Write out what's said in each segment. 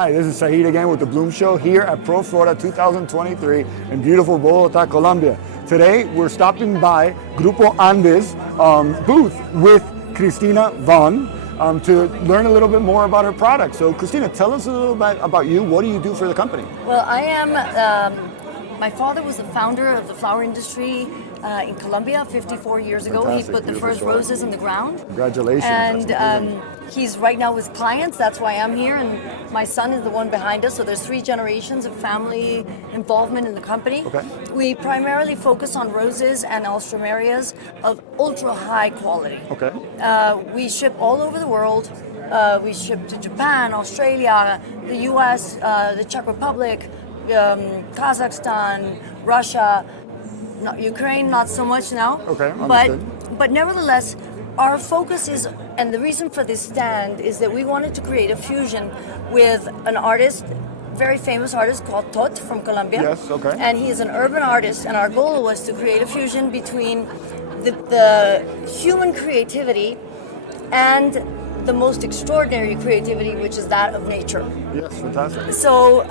Hi, this is Sahid again with the Bloom Show here at Proflora 2023 in beautiful Bogota, Colombia. Today we're stopping by Grupo Andes booth with Cristina Vaughan to learn a little bit more about her product. So Cristina, tell us a little bit about you. What do you do for the company? Well, I am, my father was the founder of the flower industry in Colombia 54 years ago. Fantastic. He put the first roses in the ground. Congratulations. And he's right now with clients. That's why I'm here. And my son is the one behind us. So there's 3 generations of family involvement in the company. Okay. We primarily focus on roses and alströmerias of ultra high quality. Okay. We ship all over the world. We ship to Japan, Australia, the US, the Czech Republic, Kazakhstan, Russia, Ukraine, not so much now. Okay, understood. But nevertheless, our focus is, and the reason for this stand is that we wanted to create a fusion with an artist, very famous artist called Tot from Colombia. Yes, okay. And he is an urban artist, and our goal was to create a fusion between the human creativity and the most extraordinary creativity, which is that of nature. Yes, fantastic. So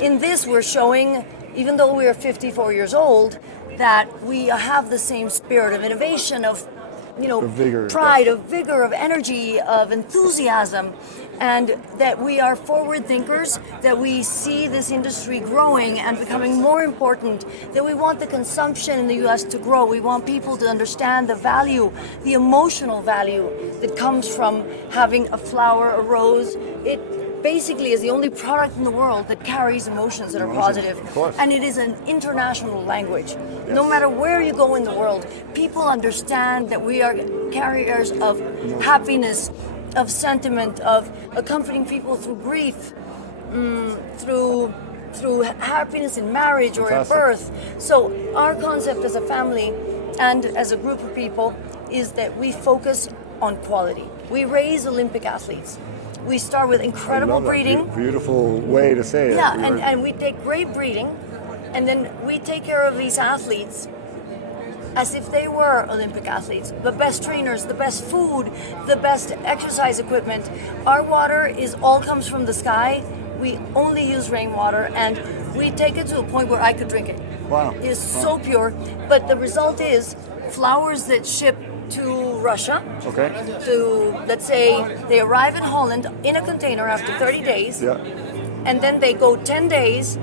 in this, we're showing, even though we are 54 years old, that we have the same spirit of innovation, of vigor, pride, yes. of vigor, of energy, of enthusiasm, and that we are forward thinkers, that we see this industry growing and becoming more important, that we want the consumption in the US to grow. We want people to understand the value, the emotional value that comes from having a flower, a rose. It basically is the only product in the world that carries emotions that are positive. Of course. And it is an international language. Yes. No matter where you go in the world, people understand that we are carriers of happiness, of sentiment, of accompanying people through grief, through happiness in marriage or in birth. So our concept as a family and as a group of people is that we focus on quality. We raise Olympic athletes. We start with incredible breeding. Beautiful way to say it. Yeah, and we take great breeding, and then we take care of these athletes as if they were Olympic athletes. The best trainers, the best food, the best exercise equipment. Our water all comes from the sky. We only use rainwater, and we take it to a point where I could drink it. Wow. It is so pure, but the result is flowers that ship to Russia. Okay. Let's say they arrive in Holland in a container after 30 days. Yeah. And then they go 10 days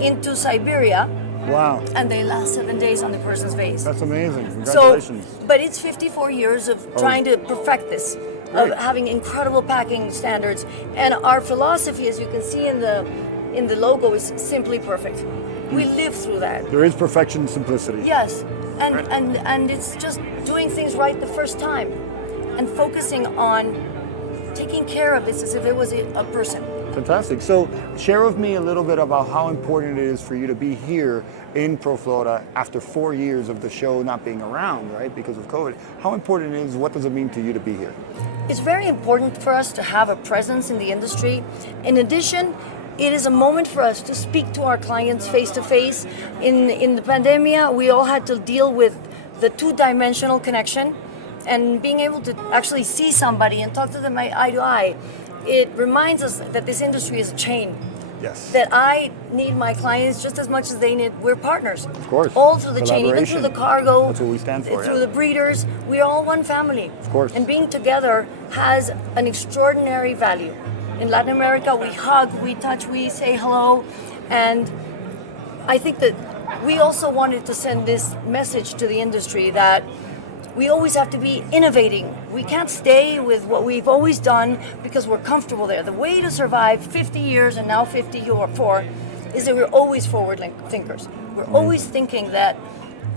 into Siberia. Wow. And they last 7 days on the person's face. That's amazing. Congratulations. But it's 54 years of trying to perfect this, of having incredible packing standards. And our philosophy, as you can see in the logo, is simply perfect. We live through that. There is perfection and simplicity. Yes. And it's just doing things right the first time and focusing on taking care of this as if it was a person. Fantastic. So share with me a little bit about how important it is for you to be here in Proflora after 4 years of the show not being around, right, because of COVID. How important it is, what does it mean to you to be here? It's very important for us to have a presence in the industry. In addition, it is a moment for us to speak to our clients face to face. In the pandemic, we all had to deal with the 2-dimensional connection, and being able to actually see somebody and talk to them eye to eye. It reminds us that this industry is a chain. Yes. That I need my clients just as much as they need. We're partners. Of course. All through the chain, even through the cargo. That's what we stand for. Through the breeders. We're all one family. Of course. And being together has an extraordinary value. In Latin America, we hug, we touch, we say hello. And I think that we also wanted to send this message to the industry that we always have to be innovating. We can't stay with what we've always done because we're comfortable there. The way to survive 50 years and now 54 is that we're always forward thinkers. We're always thinking that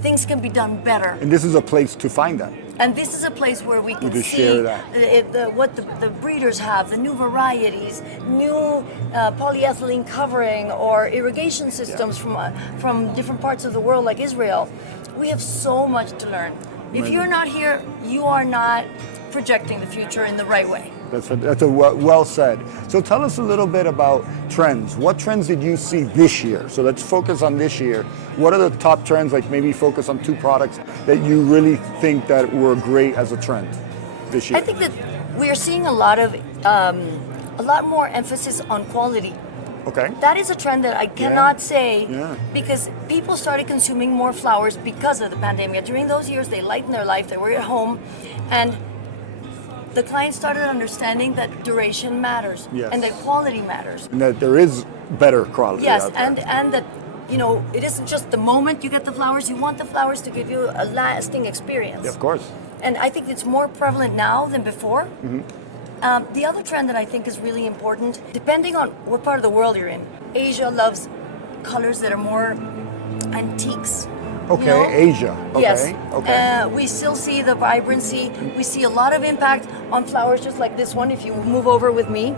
things can be done better. And this is a place to find that. And this is a place where we can see share that. what the breeders have, the new varieties, new polyethylene covering or irrigation systems from different parts of the world like Israel. We have so much to learn. If you're not here, you are not projecting the future in the right way. That's well said. So tell us a little bit about trends. What trends did you see this year? So let's focus on this year. What are the top trends, like maybe focus on 2 products that you really think that were great as a trend this year? I think that we are seeing a lot of a lot more emphasis on quality. Okay. That is a trend that I cannot say Yeah. because people started consuming more flowers because of the pandemic. During those years, they lightened their life, they were at home, and the clients started understanding that duration matters Yes. and that quality matters. And that there is better quality Yes, out there. and that, you know, it isn't just the moment you get the flowers, you want the flowers to give you a lasting experience. Yeah, of course. And I think it's more prevalent now than before. The other trend that I think is really important, depending on what part of the world you're in, Asia loves colors that are more antiques. Okay, You know? Asia. Okay. Yes. Okay. We still see the vibrancy. We see a lot of impact on flowers just like this one. If you move over with me,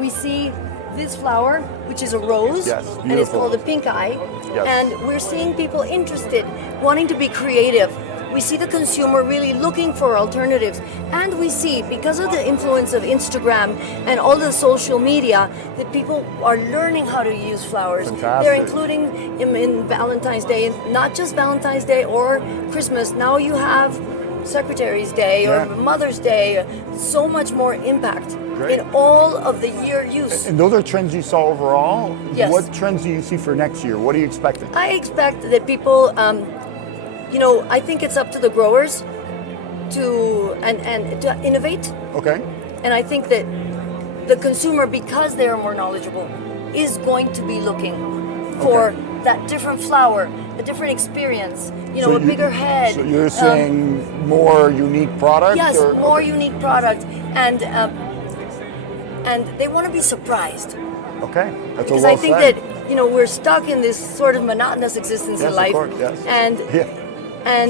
we see this flower, which is a rose, Yes, and it's beautiful. called the pink eye. Yes. And we're seeing people interested, wanting to be creative. We see the consumer really looking for alternatives. And we see, because of the influence of Instagram and all the social media, that people are learning how to use flowers. Fantastic. They're including in Valentine's Day, and not just Valentine's Day or Christmas. Now you have Secretary's Day or Yeah. Mother's Day. So much more impact Great. in all of the year use. And those are trends you saw overall? Yes. What trends do you see for next year? What are you expecting? I expect that people, you know, I think it's up to the growers to and to innovate. Okay. And I think that the consumer, because they are more knowledgeable, is going to be looking for that different flower, a different experience, you know, So a bigger head. So you're saying more unique product? Yes, or- more okay. unique product, and they want to be surprised. Okay, that's Because a well I think said. that, you know, we're stuck in this sort of monotonous existence Yes, in of life, course, yes. and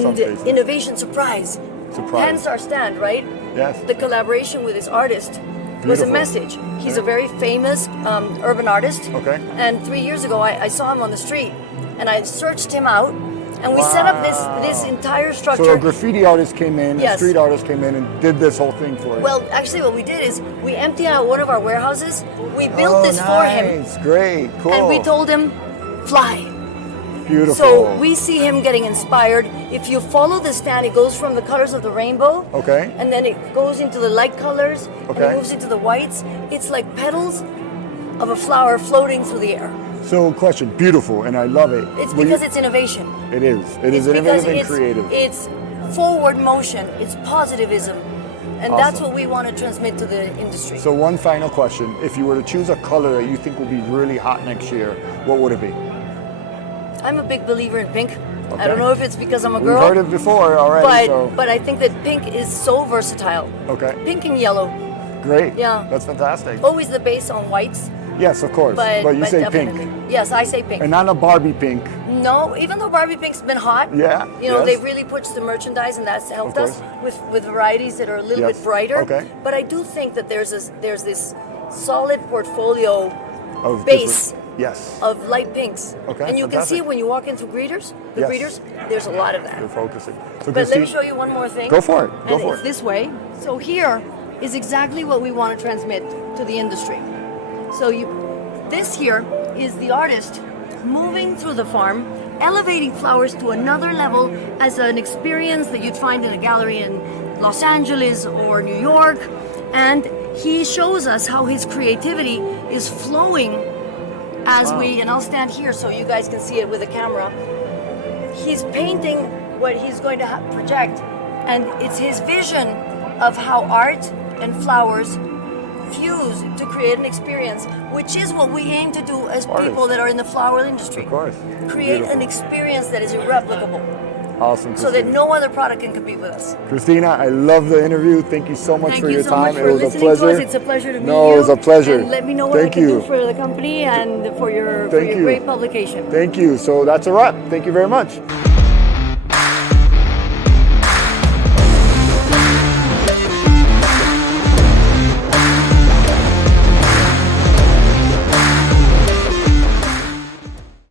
Some cases. innovation, surprise. Surprise. Hence our stand, right? Yes. The collaboration with this artist was a Beautiful. message. He's Yeah. a very famous urban artist. Okay. And 3 years ago, I saw him on the street, and I searched him out, and we set up this entire structure. So a graffiti artist came in, a Yes. street artist came in and did this whole thing for you. Well, actually, what we did is we emptied out one of our warehouses. We built this nice. for him, Great, cool. and we told him, fly. Beautiful. So we see him getting inspired. If you follow the stand, it goes from the colors of the rainbow. Okay. And then it goes into the light colors. And Okay. it moves into the whites. It's like petals of a flower floating through the air. So question, beautiful, and I love it. It's Will because you- it's innovation. It is. It is It's because innovative and creative. It's forward motion. It's positivism. And that's Awesome. what we want to transmit to the industry. So one final question. If you were to choose a color that you think will be really hot next year, what would it be? I'm a big believer in pink. Okay. I don't know if it's because I'm a girl. We've heard it before already, but I think that pink is so versatile. Okay. Pink and yellow. Great. Yeah. That's fantastic. Always the base on whites. Yes, of course. But you say definitely. pink. Yes, I say pink. And not a Barbie pink. No, even though Barbie pink's been hot. Yeah, You know, yes. they've really pushed the merchandise, and that's helped us with varieties that are a little Yes, bit brighter. okay. But I do think that there's this solid portfolio Of base different- Yes. of light pinks. Okay, And you can see fantastic. it when you walk into greeters. The Yes. greeters, there's a lot of that. You're focusing. So But let me Christine- show you one more thing. Go for it. Go And for it's it. this way. So here is exactly what we want to transmit to the industry. So this here is the artist moving through the farm, elevating flowers to another level as an experience that you'd find in a gallery in Los Angeles or New York. And he shows us how his creativity is flowing as and I'll stand here so you guys can see it with the camera. He's painting what he's going to project, and it's his vision of how art and flowers fuse to create an experience, which is what we aim to do as Artists. people that are in the flower industry. Of course. Create an Beautiful. experience that is irreplicable, Awesome. so that Christina. no other product can compete with us. Christina, I love the interview. Thank you so much Thank for you your so time. much It for was a listening pleasure. to us. It's a pleasure to meet you. No, it was a pleasure. And let me know what I Thank can you. do for the company and for your Thank you. great publication. Thank you. So that's a wrap. Thank you very much.